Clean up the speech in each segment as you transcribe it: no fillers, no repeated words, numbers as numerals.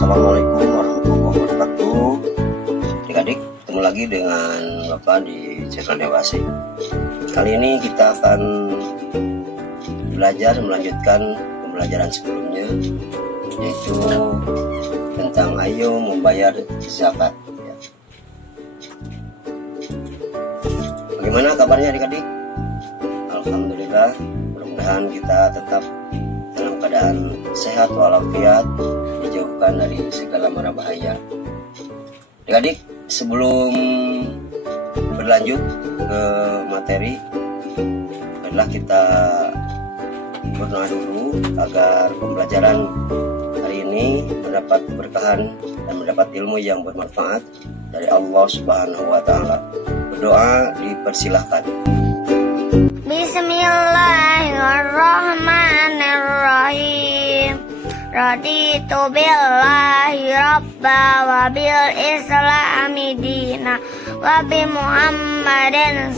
Assalamualaikum warahmatullahi wabarakatuh. Adik-adik, ketemu lagi dengan Bapak di channel Dewasi. Kali ini kita akan melanjutkan pembelajaran sebelumnya, yaitu tentang ayo membayar zakat. Bagaimana kabarnya adik-adik? Alhamdulillah, mudah-mudahan kita tetap dalam keadaan sehat walafiat, dijauhkan dari segala mara bahaya. Adik-adik, sebelum berlanjut ke materi, adalah kita berdoa dulu agar pembelajaran hari ini mendapat keberkahan dan mendapat ilmu yang bermanfaat dari Allah Subhanahu wa Ta'ala. Berdoa dipersilahkan. Bismillahirrahmanirrahim. Raditu billahi rabba wa bil islami dina wa bi Muhammadin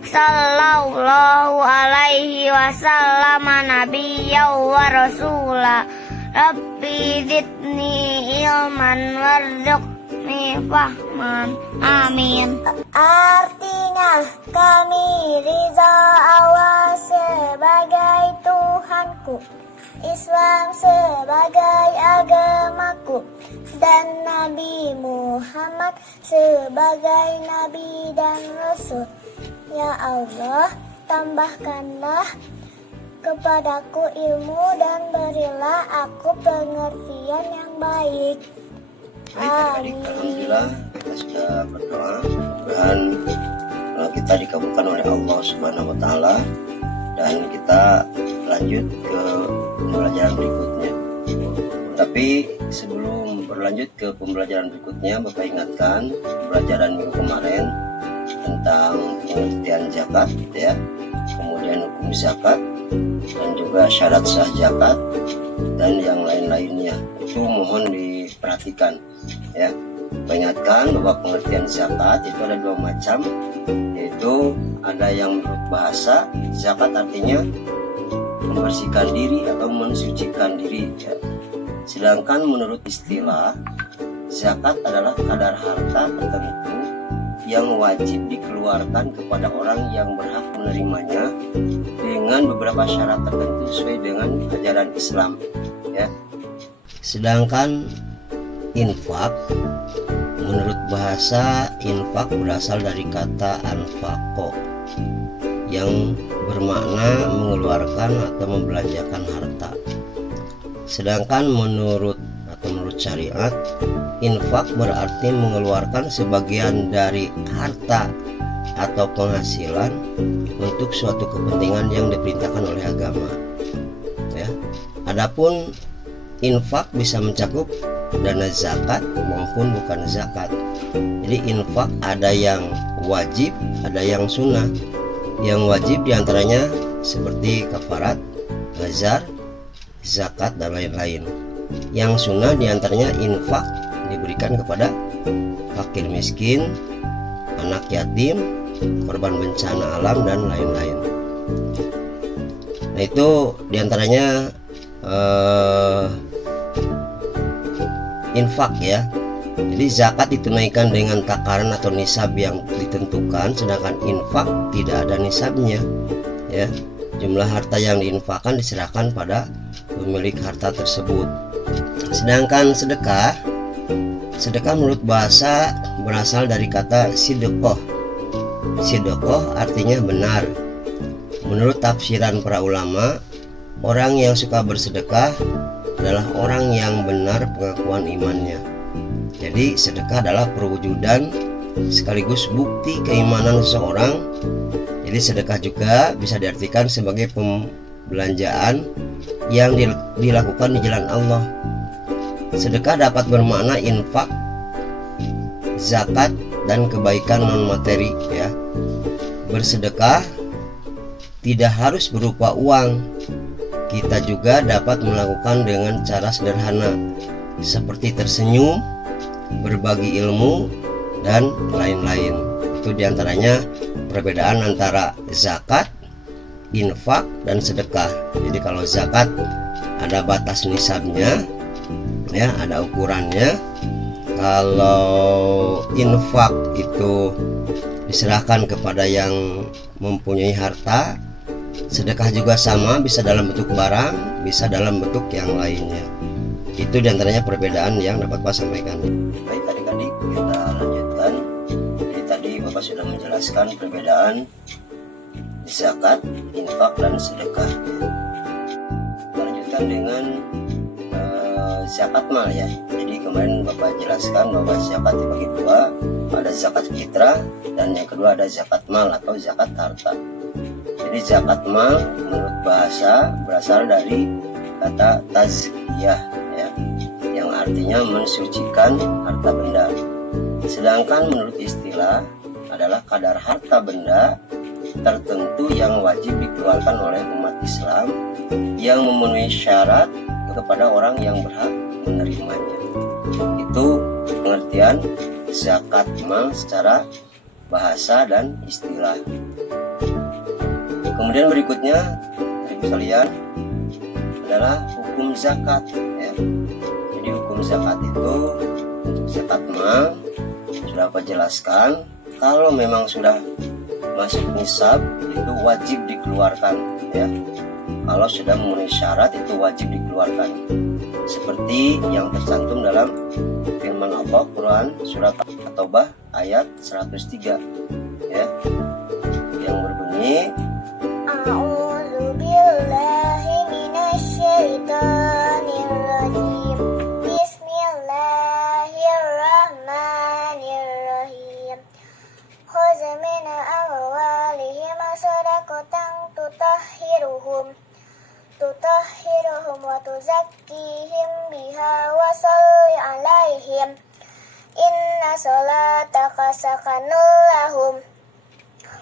sallallahu alaihi wasallam nabiyya wa rasula. Rabbi zidni ilman warzuqni fahman. Amin. Artinya kami ridha Allah sebagai Tuhanku, Islam sebagai agamaku, dan Nabi Muhammad sebagai Nabi dan Rasul. Ya Allah, tambahkanlah kepadaku ilmu dan berilah aku pengertian yang baik. Amin. Alhamdulillah, kita sudah berdoa, mudah-mudahan kita dikabulkan oleh Allah Subhanahu wa Ta'ala, dan kita lanjut ke pembelajaran berikutnya. Tapi sebelum berlanjut ke pembelajaran berikutnya, Bapak ingatkan pembelajaran minggu kemarin tentang pengertian zakat, ya, kemudian hukum zakat, dan juga syarat sah zakat, dan yang lain-lainnya. Itu mohon diperhatikan, ya. Mengingatkan bahwa pengertian zakat itu ada dua macam, yaitu ada yang menurut bahasa zakat artinya membersihkan diri atau mensucikan diri, ya. Sedangkan menurut istilah zakat adalah kadar harta tertentu yang wajib dikeluarkan kepada orang yang berhak menerimanya dengan beberapa syarat tertentu sesuai dengan ajaran Islam, ya. Sedangkan infak, menurut bahasa infak berasal dari kata anfaqo yang bermakna mengeluarkan atau membelanjakan harta. Sedangkan menurut syariat, infak berarti mengeluarkan sebagian dari harta atau penghasilan untuk suatu kepentingan yang diperintahkan oleh agama, ya. Adapun infak bisa mencakup dana zakat maupun bukan zakat. Jadi infak ada yang wajib, ada yang sunnah. Yang wajib diantaranya seperti kafarat, nazar, zakat, dan lain-lain. Yang sunnah diantaranya infak diberikan kepada fakir miskin, anak yatim, korban bencana alam, dan lain-lain. Nah, itu diantaranya infak, ya. Jadi zakat ditunaikan dengan takaran atau nisab yang ditentukan, sedangkan infak tidak ada nisabnya, ya. Jumlah harta yang diinfakkan diserahkan pada pemilik harta tersebut. Sedangkan sedekah menurut bahasa berasal dari kata sidqoh. Sidqoh artinya benar. Menurut tafsiran para ulama, orang yang suka bersedekah adalah orang yang benar pengakuan imannya. Jadi sedekah adalah perwujudan sekaligus bukti keimanan seseorang. Jadi sedekah juga bisa diartikan sebagai pembelanjaan yang dilakukan di jalan Allah. Sedekah dapat bermakna infak, zakat, dan kebaikan non materi, ya. Bersedekah tidak harus berupa uang. Kita juga dapat melakukan dengan cara sederhana seperti tersenyum, berbagi ilmu, dan lain-lain. Itu diantaranya perbedaan antara zakat, infak, dan sedekah. Jadi kalau zakat ada batas nisabnya, ya, ada ukurannya. Kalau infak itu diserahkan kepada yang mempunyai harta, sedekah juga sama, bisa dalam bentuk barang, bisa dalam bentuk yang lainnya. Itu diantaranya perbedaan yang dapat Pak sampaikan. Baik adik-adik, kita lanjutkan. Jadi tadi Bapak sudah menjelaskan perbedaan zakat, infak, dan sedekah. Kita lanjutkan dengan zakat mal ya. Jadi kemarin Bapak jelaskan bahwa zakat dibagi dua, ada zakat fitrah dan yang kedua ada zakat mal atau zakat harta. Jadi zakat mal menurut bahasa berasal dari kata tazkiyah ya, yang artinya mensucikan harta benda. Sedangkan menurut istilah adalah kadar harta benda tertentu yang wajib dikeluarkan oleh umat Islam yang memenuhi syarat kepada orang yang berhak menerimanya. Itu pengertian zakat mal secara bahasa dan istilah. Kemudian berikutnya sekalian adalah hukum zakat ya. Jadi hukum zakat itu untuk zakat mal sudah Pak jelaskan, kalau memang sudah masuk nisab itu wajib dikeluarkan ya. Kalau sudah memenuhi syarat itu wajib dikeluarkan. Seperti yang tercantum dalam firman Allah Quran surat At-Taubah ayat 103 ya, yang berbunyi A'udzu billahi minasyaitonir rajim. Bismillahirrahmanirrahim. Khudz min amwalihim shadaqatan tutahhiruhum wa tuzakkihim biha wa shalli 'alaihim. Inna sholataka sakanun lahum.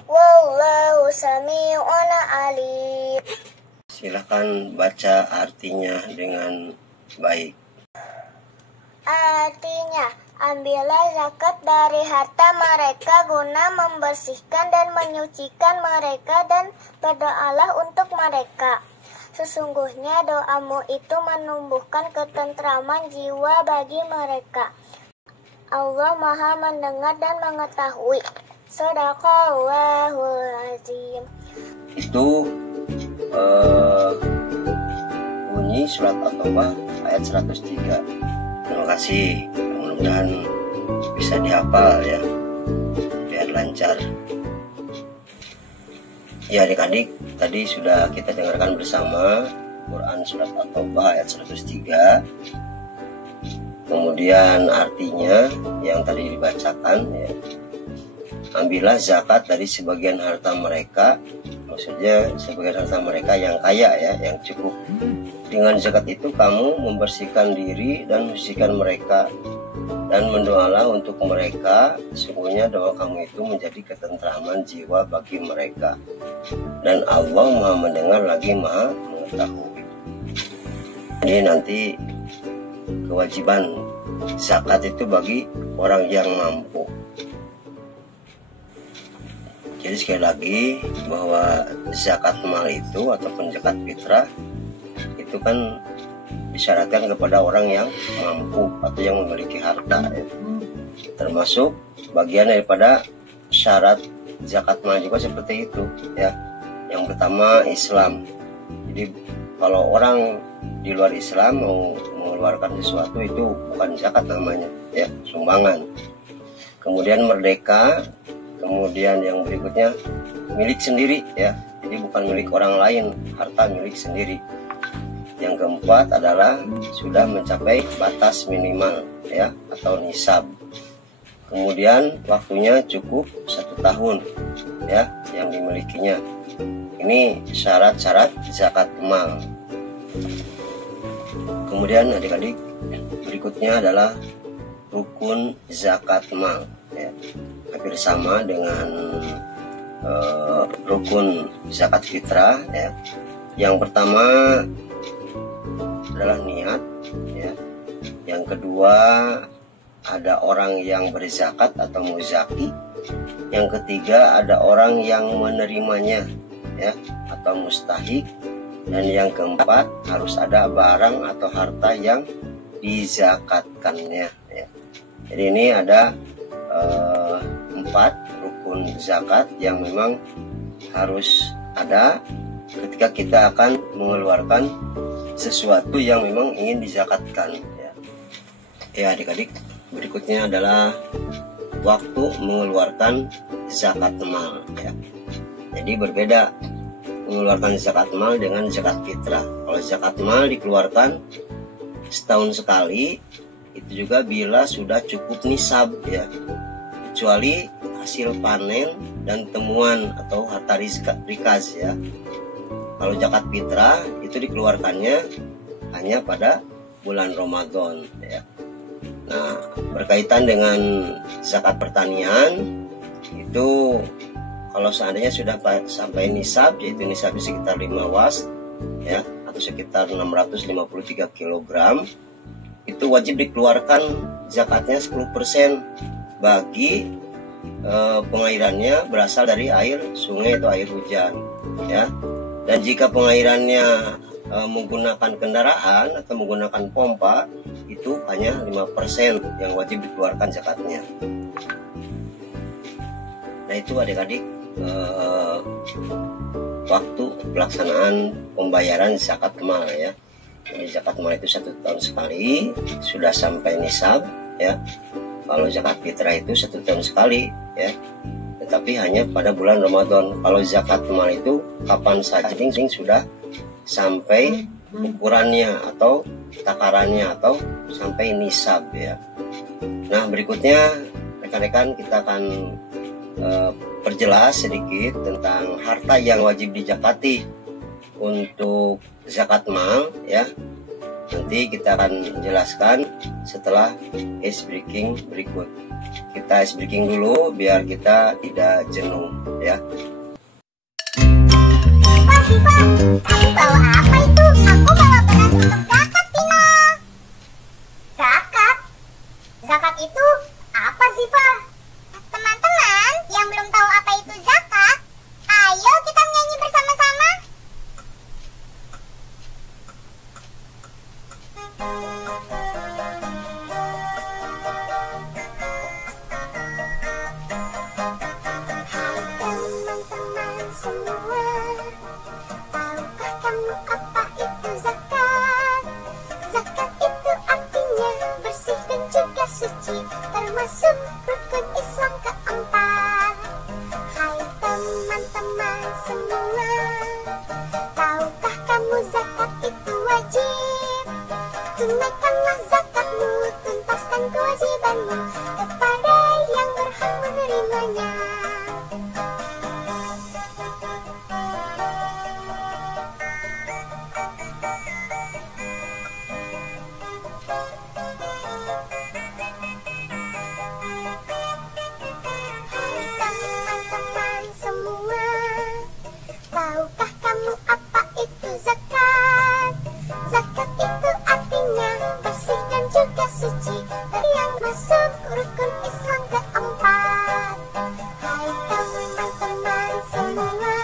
Wallahu sami'un alim. Silakan baca artinya dengan baik. Artinya, ambillah zakat dari harta mereka guna membersihkan dan menyucikan mereka dan berdoalah untuk mereka. Sesungguhnya doamu itu menumbuhkan ketentraman jiwa bagi mereka. Allah Maha mendengar dan mengetahui. Shadaqallahul azim. Itu bunyi surat At-Taubah ayat 103. Terima kasih. Mudah-mudahan bisa dihafal ya, biar lancar. Ya adik-adik, tadi sudah kita dengarkan bersama Quran surat At-Taubah ayat 103. Kemudian artinya yang tadi dibacakan ya, ambillah zakat dari sebagian harta mereka, maksudnya sebagian harta mereka yang kaya ya, yang cukup. Dengan zakat itu kamu membersihkan diri dan mensucikan mereka, dan mendoalah untuk mereka. Sungguhnya doa kamu itu menjadi ketentraman jiwa bagi mereka, dan Allah Maha mendengar lagi Maha mengetahui. Ini nanti kewajiban zakat itu bagi orang yang mampu. Jadi sekali lagi bahwa zakat mal itu ataupun zakat fitrah itu kan disyaratkan kepada orang yang mampu atau yang memiliki harta ya. Termasuk bagian daripada syarat zakat mal juga seperti itu ya. Yang pertama Islam. Jadi kalau orang di luar Islam mau mengeluarkan sesuatu itu bukan zakat namanya ya, sumbangan. Kemudian merdeka. Kemudian yang berikutnya milik sendiri ya, jadi bukan milik orang lain, harta milik sendiri. Yang keempat adalah sudah mencapai batas minimal ya, atau nisab. Kemudian waktunya cukup 1 tahun ya yang dimilikinya. Ini syarat-syarat zakat mal. Kemudian adik-adik, berikutnya adalah rukun zakat mal ya. Hampir sama dengan rukun zakat fitrah ya. Yang pertama adalah niat ya. Yang kedua ada orang yang berzakat atau muzaki. Yang ketiga ada orang yang menerimanya ya, atau mustahik. Dan yang keempat harus ada barang atau harta yang dizakatkannya ya. Jadi ini ada 4 rukun zakat yang memang harus ada ketika kita akan mengeluarkan sesuatu yang memang ingin dizakatkan ya. Ya adik-adik, berikutnya adalah waktu mengeluarkan zakat mal ya. Jadi berbeda mengeluarkan zakat mal dengan zakat fitrah. Kalau zakat mal dikeluarkan setahun sekali, itu juga bila sudah cukup nisab ya, kecuali hasil panen dan temuan atau harta rikaz ya. Kalau zakat fitrah itu dikeluarkannya hanya pada bulan Ramadan ya. Nah, berkaitan dengan zakat pertanian itu kalau seandainya sudah sampai nisab, yaitu nisabnya sekitar 5 was ya, atau sekitar 653 kg, itu wajib dikeluarkan zakatnya 10% bagi pengairannya berasal dari air sungai atau air hujan ya. Dan jika pengairannya menggunakan kendaraan atau menggunakan pompa, itu hanya 5% yang wajib dikeluarkan zakatnya. Nah itu adik-adik waktu pelaksanaan pembayaran zakat mal ya. Jadi zakat mal itu 1 tahun sekali, sudah sampai nisab ya. Kalau zakat fitrah itu 1 tahun sekali ya, tetapi hanya pada bulan Ramadan. Kalau zakat mal itu kapan saja sudah sampai ukurannya atau takarannya atau sampai nisab ya. Nah berikutnya rekan-rekan kita akan perjelas sedikit tentang harta yang wajib dizakati untuk zakat mal ya. Nanti kita akan jelaskan setelah ice breaking berikut. Kita ice breaking dulu biar kita tidak jenuh ya. Kamu bawa apa itu? Aku bawa beras untuk zakat, Vino. Zakat? Zakat itu apa sih, Pak? Teman-teman yang belum tahu apa itu zakat, ayo kita nyanyi bersama-sama. Hai teman-teman semua, tahukah kamu apa itu zakat? Zakat itu artinya bersih dan juga suci, termasuk rukun Islam keempat. Hai teman-teman semua, tahukah kamu zakat itu wajib? Tunaikanlah zakatmu, tuntaskan kewajibanmu kepada yang berhak menerimanya. Teman-teman semua, tahukah kamu apa itu zakat? Zakat itu artinya bersih dan juga suci, yang masuk rukun Islam keempat. Hai teman-teman semua,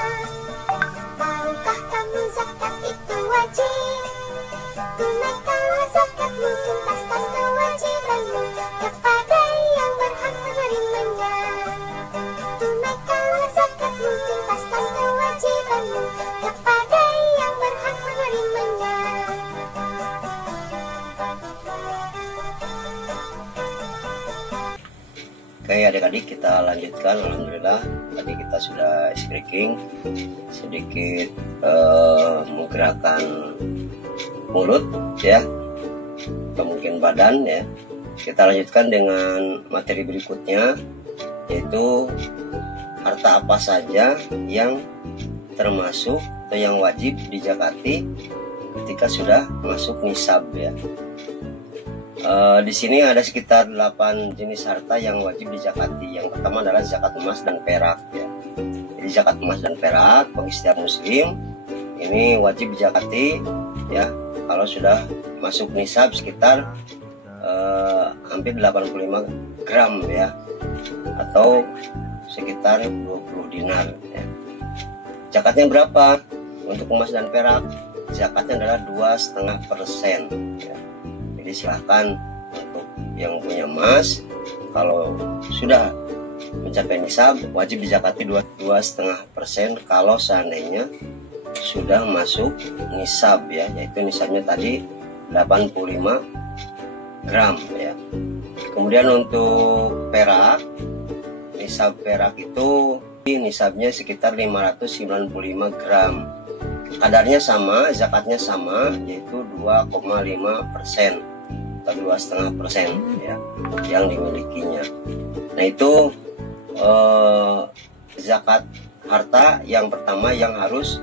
tahukah kamu zakat itu wajib? Tunaikanlah zakatmu, tuntaskan kewajibanmu kepada yang berhak menerimanya. Tunaikanlah zakatmu, tuntaskan kewajibanmu kepada yang berhak menerimanya. Oke adik-adik, kita lanjutkan. Alhamdulillah tadi kita sudah ice breaking sedikit, menggerakkan mulut ya, atau mungkin badan ya. Kita lanjutkan dengan materi berikutnya, yaitu harta apa saja yang termasuk atau yang wajib dizakati ketika sudah masuk nisab ya. Di sini ada sekitar 8 jenis harta yang wajib dizakati. Yang pertama adalah zakat emas dan perak ya. Jadi zakat emas dan perak bagi setiap muslim ini wajib dizakati ya kalau sudah masuk nisab sekitar hampir 85 gram ya, atau sekitar 20 dinar ya. Zakatnya berapa? Untuk emas dan perak zakatnya adalah 2,5% ya. Jadi silahkan untuk yang punya emas, kalau sudah mencapai nisab wajib dizakati 2,5% kalau seandainya sudah masuk nisab ya, yaitu nisabnya tadi 85 gram ya. Kemudian untuk perak, nisab perak itu nisabnya sekitar 595 gram. Kadarnya sama, zakatnya sama, yaitu 2,5% atau 2,5% ya yang dimilikinya. Nah itu zakat harta yang pertama yang harus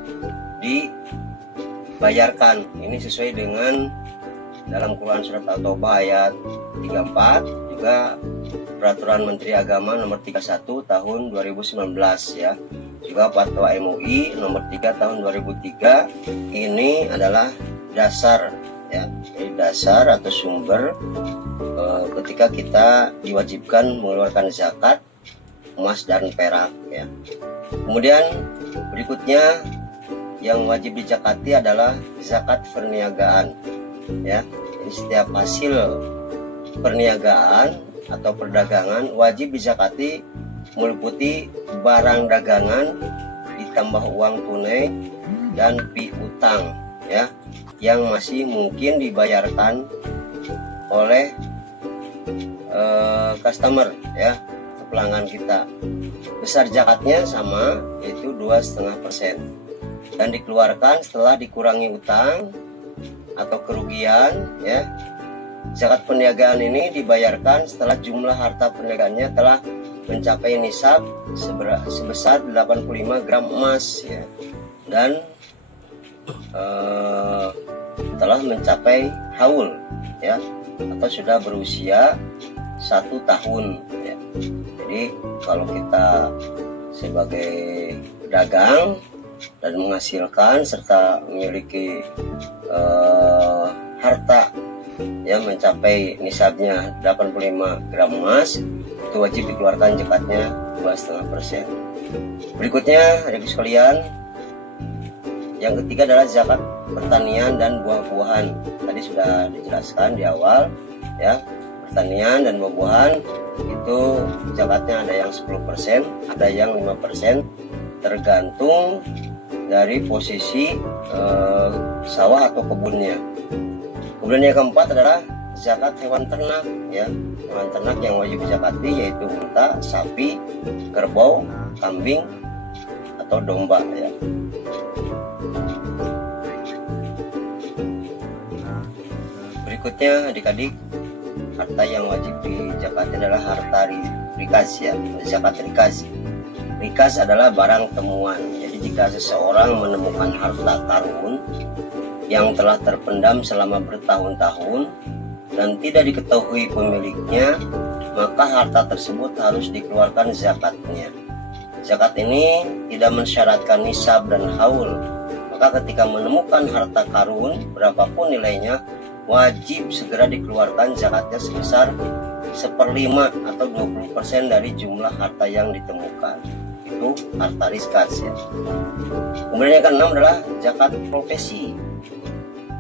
dibayarkan. Ini sesuai dengan dalam Quran Surat At-Taubah ayat 34, juga Peraturan Menteri Agama nomor 31 tahun 2019 ya. Juga Fatwa MUI nomor 3 tahun 2003. Ini adalah dasar ya. Jadi dasar atau sumber ketika kita diwajibkan mengeluarkan zakat emas dan perak ya. Kemudian berikutnya yang wajib dizakati adalah zakat perniagaan ya. Jadi setiap hasil perniagaan atau perdagangan wajib dizakati, meliputi barang dagangan ditambah uang tunai dan piutang ya, yang masih mungkin dibayarkan oleh customer ya, pelanggan kita. Besar zakatnya sama, yaitu 2,5%, dan dikeluarkan setelah dikurangi utang atau kerugian ya. Zakat perniagaan ini dibayarkan setelah jumlah harta perniagaannya telah mencapai nisab sebesar 85 gram emas ya, dan telah mencapai haul ya, atau sudah berusia 1 tahun ya. Jadi kalau kita sebagai pedagang dan menghasilkan serta memiliki harta yang mencapai nisabnya 85 gram emas, itu wajib dikeluarkan zakatnya 2,5%. Berikutnya adik sekalian, yang ketiga adalah zakat pertanian dan buah-buahan. Tadi sudah dijelaskan di awal ya, pertanian dan buah-buahan itu zakatnya ada yang 10%, ada yang 5%, tergantung dari posisi sawah atau kebunnya. Kemudian yang keempat adalah zakat hewan ternak ya. Hewan ternak yang wajib dizakati yaitu unta, sapi, kerbau, kambing atau domba ya. Berikutnya adik-adik, harta yang wajib dizakati adalah harta rikaz ya, zakat rikaz. Rikaz adalah barang temuan. Jadi jika seseorang menemukan harta karun yang telah terpendam selama bertahun-tahun dan tidak diketahui pemiliknya, maka harta tersebut harus dikeluarkan zakatnya. Zakat ini tidak mensyaratkan nisab dan haul, maka ketika menemukan harta karun berapapun nilainya, wajib segera dikeluarkan zakatnya sebesar 1/5 atau 20% dari jumlah harta yang ditemukan. Itu harta riskas ya. Kemudian yang keenam adalah zakat profesi.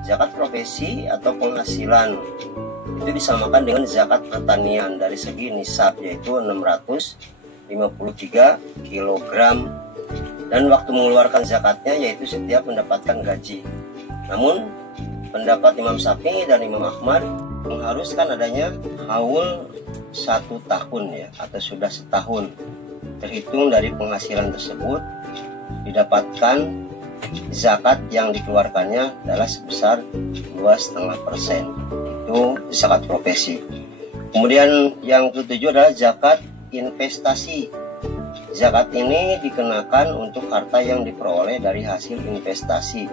Zakat profesi atau penghasilan itu disamakan dengan zakat pertanian dari segi nisab, yaitu 653 kg, dan waktu mengeluarkan zakatnya yaitu setiap mendapatkan gaji. Namun pendapat Imam Syafi'i dan Imam Ahmad mengharuskan adanya haul 1 tahun ya, atau sudah setahun terhitung dari penghasilan tersebut didapatkan zakat yang dikeluarkannya adalah sebesar 2,5%. Itu zakat profesi. Kemudian yang ketujuh adalah zakat investasi. Zakat ini dikenakan untuk harta yang diperoleh dari hasil investasi,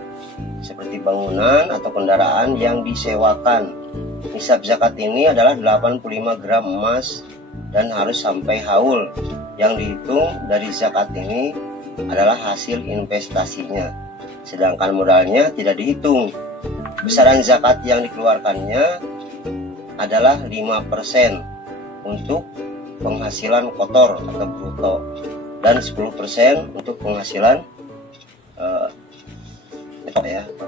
seperti bangunan atau kendaraan yang disewakan. Nisab zakat ini adalah 85 gram emas dan harus sampai haul. Yang dihitung dari zakat ini adalah hasil investasinya, sedangkan modalnya tidak dihitung. Besaran zakat yang dikeluarkannya adalah 5% untuk penghasilan kotor atau bruto, dan 10% untuk penghasilan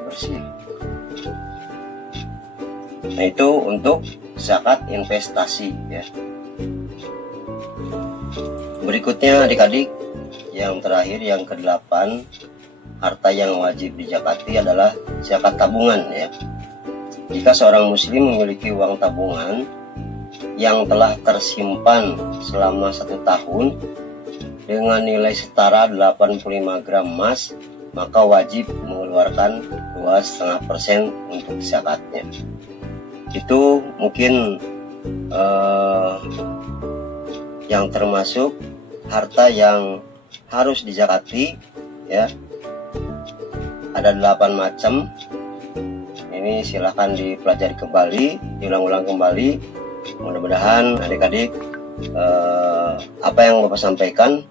bersih. Nah, itu untuk zakat investasi ya. Berikutnya adik-adik, yang terakhir yang ke-8, harta yang wajib dizakati adalah zakat tabungan ya. Jika seorang muslim memiliki uang tabungan yang telah tersimpan selama 1 tahun dengan nilai setara 85 gram emas, maka wajib mengeluarkan 2,5% untuk zakatnya. Itu mungkin yang termasuk harta yang harus dizakati ya. Ada 8 macam. Ini silahkan dipelajari kembali, diulang-ulang kembali. Mudah-mudahan adik-adik apa yang Bapak sampaikan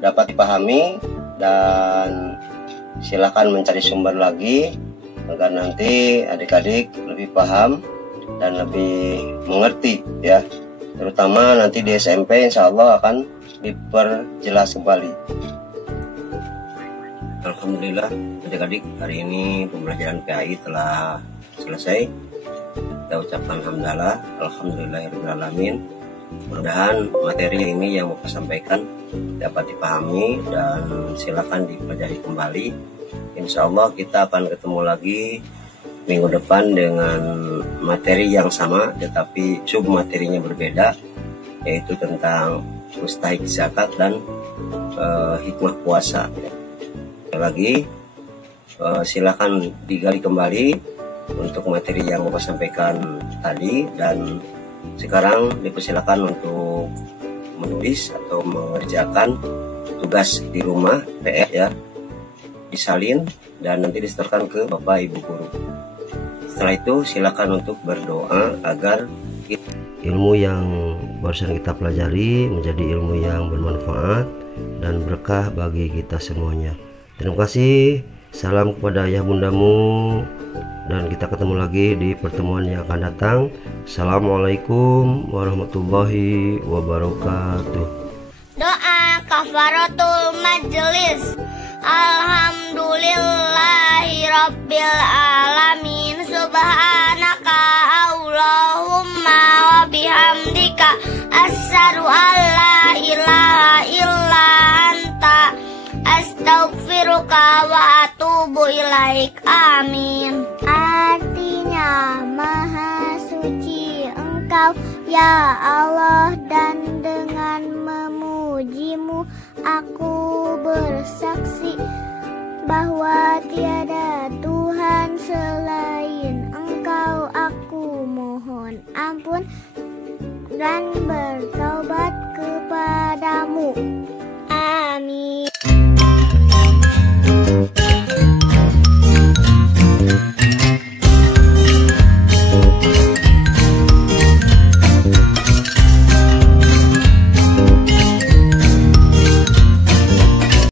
dapat dipahami, dan silahkan mencari sumber lagi agar nanti adik-adik lebih paham dan lebih mengerti ya. Terutama nanti di SMP insya Allah akan diperjelas kembali. Alhamdulillah adik-adik, hari ini pembelajaran PAI telah selesai. Kita ucapkan alhamdulillahirrahmanirrahim. Mudah-mudahan materi ini yang Bapak sampaikan dapat dipahami dan silakan dipelajari kembali. Insya Allah kita akan ketemu lagi minggu depan dengan materi yang sama tetapi sub materinya berbeda, yaitu tentang mustahik zakat dan hikmah puasa. Lagi silakan digali kembali untuk materi yang Bapak sampaikan tadi, dan sekarang dipersilakan untuk menulis atau mengerjakan tugas di rumah PR ya, disalin dan nanti disetorkan ke Bapak Ibu guru. Setelah itu silakan untuk berdoa agar ilmu yang barusan kita pelajari menjadi ilmu yang bermanfaat dan berkah bagi kita semuanya. Terima kasih. Salam kepada ayah bundamu, dan kita ketemu lagi di pertemuan yang akan datang. Assalamualaikum warahmatullahi wabarakatuh. Doa kafaratul majelis. Alhamdulillahi rabbil alamin. Subhanaka Allahumma wa bihamdika asyhadu an la ilaha illa anta astaghfiruka wa atubu ilaik. Amin. Artinya maha suci Engkau ya Allah, dan dengan memujimu aku bersaksi bahwa tiada Tuhan selain Engkau. Aku mohon ampun dan bertaubat kepadamu.